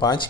5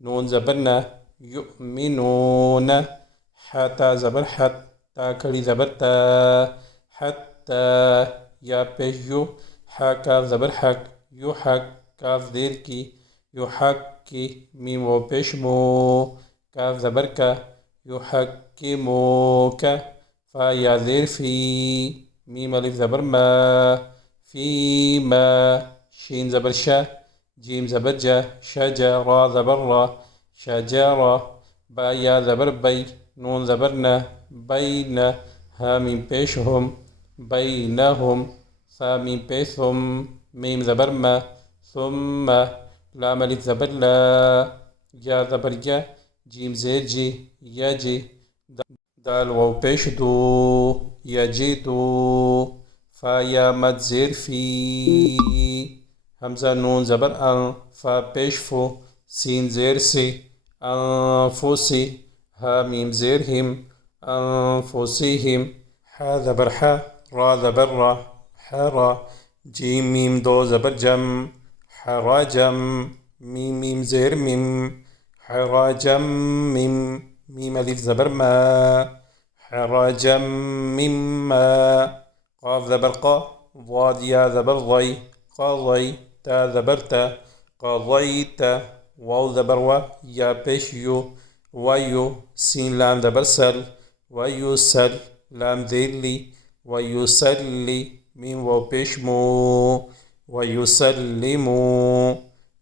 نون زبرنا يؤمنون حتى زبر حت تا كري زبر تا حتى يا بيجو حكا زبر حك يحك كاف ديركي يحكي ميم وبيشمو كاف زبر كا يحكموك فيا زير في ميم ألف زبر ما فيما شين زبر شا جيم زبر جا شجا را زبر را شجرة با يا زبر بي نون زبرنا بين ها ميم بيشهم بينهم ثا ميم بيثم ميم زبر ما ثم لام ألف زبر لا يا زبر جا جيم زير جي يجي دال واو بيش دو يجدو فا يا مد زير في همزة نون زبر أن فا بيش فو سين زير سي أنفسي ها ميم زير هم أنفسهم حا زبر حا را زبر را حرا جيم ميم دو زبر جم حراجم ميم ميم زير ميم حراجم ميم ميم ألف زبر ما حراجا مما قاف زبر قا ضاد يا زبر ضي قضي تا زبر تا قضيت واو زبر و يا بيش يو ويو سين لام زبر سل ويسل لام ذيلي ويسلي ميم واو بيش مو ويسلمو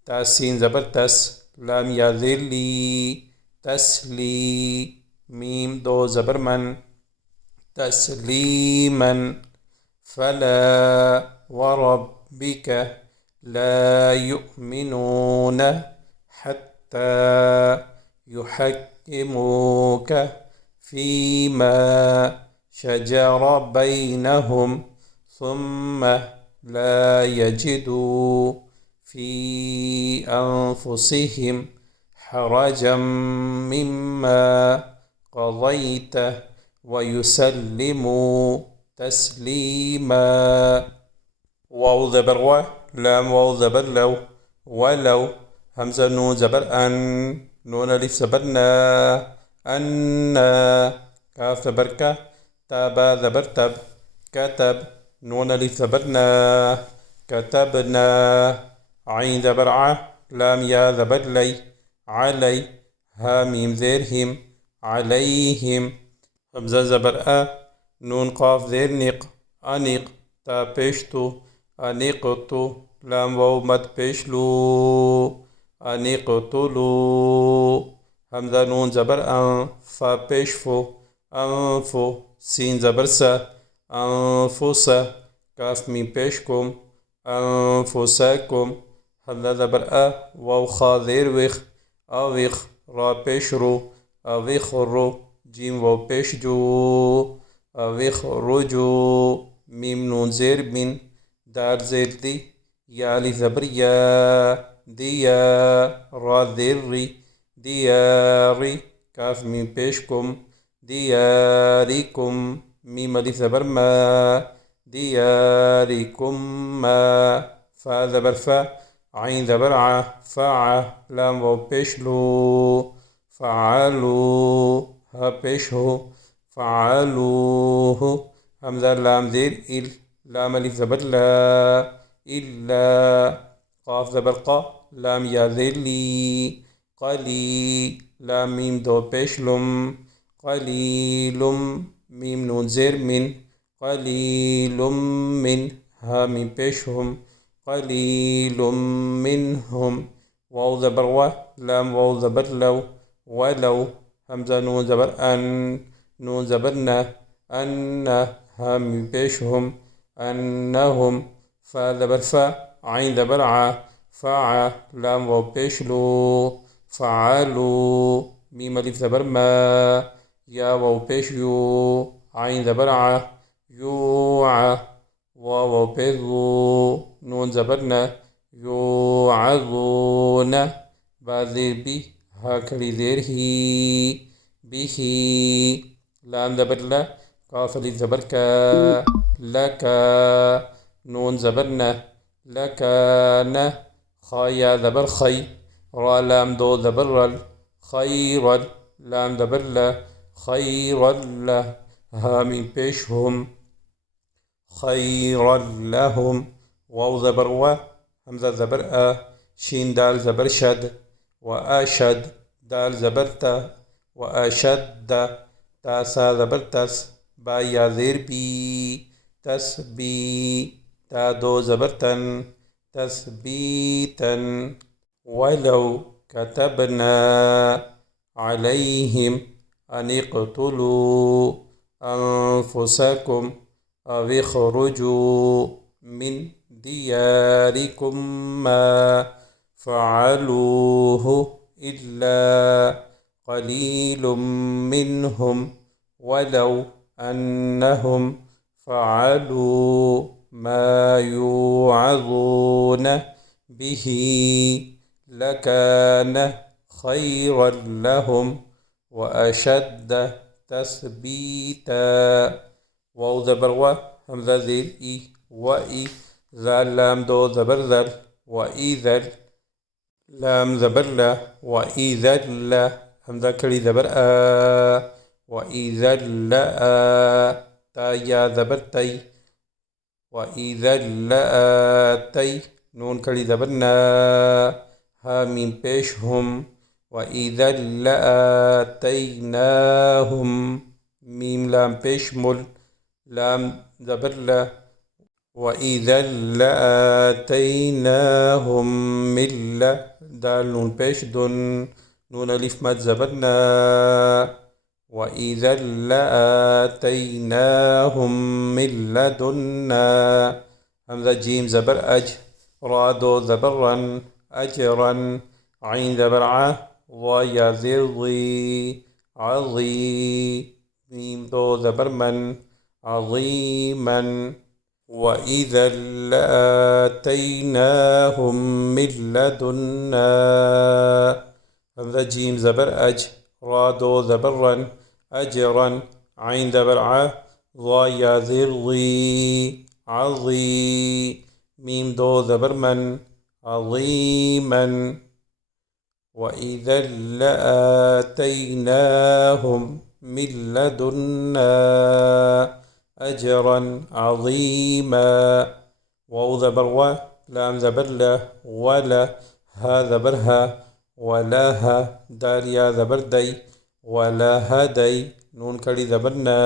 تا سين زبر تس لام يا ذيلي تسلي ميم دو زبر من تسليما فلا وربك لا يؤمنون حتى يحكموك فيما شجر بينهم ثم لا يجدوا في أنفسهم حرجا مما قضيت ويسلموا تسليما واو زبر و لام واو زبر لو ولو همزة نون زبر أن نون ألف زبر نا أن كاف زبر كا تابا زبر تب كتب نون ألف زبر نا كتبنا عين زبر ع لام يا زبر لي علي ها ميم زيرهم عليهم همزة زبر أ نون قاف زير نق أنق تا بيشتو أنقتو لام واو مد بيشلو أنقتلو همزة نون زبر أن فا بيشفو أنفو سين زبر سا أنفسا كاف ميم بيشكم أنفسكم همزة زبر أ واو خا زير وخ أوخ را بيشرو أوخرو جيم واو بيش جو أوخرجو ميم نون زير من دال زير دي يا ألف زبر يا ديا را زير ري دياري كاف ميم بيشكم دياركم ميم ألف زبر ما دياركم ما فا زبر فا عين زبر ع فع لام واو بيشلو فعلوا ها بيشه فعلوه همزة لام زير إل لام ألف زبر لا إلا قاف زبر قا لام يا زير لي قلي لام ميم دو بيشلم قليل ميم نون زير من قليل من ها ميم بيشهم قليل منهم واو زبر و لام واو زبر لو ولو همزة نون زبر أن نون زبرنا أن هم بيشهم أنهم فا زبر فا عين زبر ع فع لام واو بيشلو فعلوا ميم ألف زبر ما يا واو بيشيو عين زبر ع يوع واو بيزو نون زبرنا يوعظون بازير بي هاكلي زير هي به لام زبر لا قاف ألف زبر كا لك نون زبرنا لكان خا يا زبر خي را لام دو زبر رل خير لام زبر لا خير له ها ميم پیش هم خيرا لهم واو زبر و همزة زبر شين دال زبر شد وأشد دال زبر تا وأشد تا سا زبر تس با يا زير بي تسبي تا دو زبر تن تثبيتا ولو كتبنا عليهم أن اقتلوا أنفسكم أو اخرجوا من دياركم ما فعلوه إلا قليل منهم ولو أنهم فعلوا ما يوعظون به لكان خيرا لهم وأشد تثبيتا واو زبر و همزة زير إي وإي زال لام دو زبر ذل وإذا لام زبر لا وإذا لا همزة كري زبر وإذا لا تا يا زبر تي وإذا لآتي نون كري زبرنا ها ميم پیش هم وإذا لآتيناهم ميم لام پیش مل لام زبر لا وإذا لآتيناهم من دال نون پیش دن نون ألف مد زبرنا وإذا لآتيناهم من لدنا همزة جيم زبر أج را دو زبرا أجرا عين زبر ع ضيا زير ضي عظي ميم دو زبر من عظيما وإذا لآتيناهم من لدنا همزة جيم زبر أج را دو زبرا أجرا عين زبر ع ضيا زير ضي عظي ميم دو زبر من عظيما وإذا لآتيناهم من لدنا أجرا عظيما واو زبر و لام زبر لا ولا ها زبرها ولها دال يا زبر دي ولا هدي نون كري زبرنا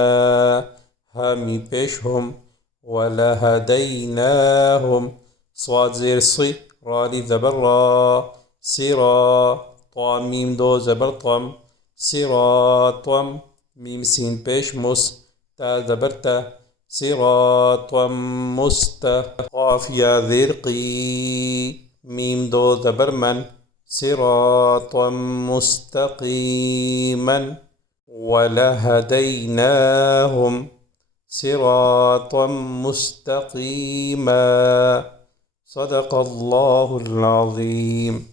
ها مي پیش هم ولا هديناهم صاد زير صي رالي زبر را صرا طام ميم دو زبر طم صراطم ميم سين پیش مس تا زبر تا صراطا قاف يا ذير قي ميم دو زبر من صراطا مستقيما ولهديناهم صراطا مستقيما صدق الله العظيم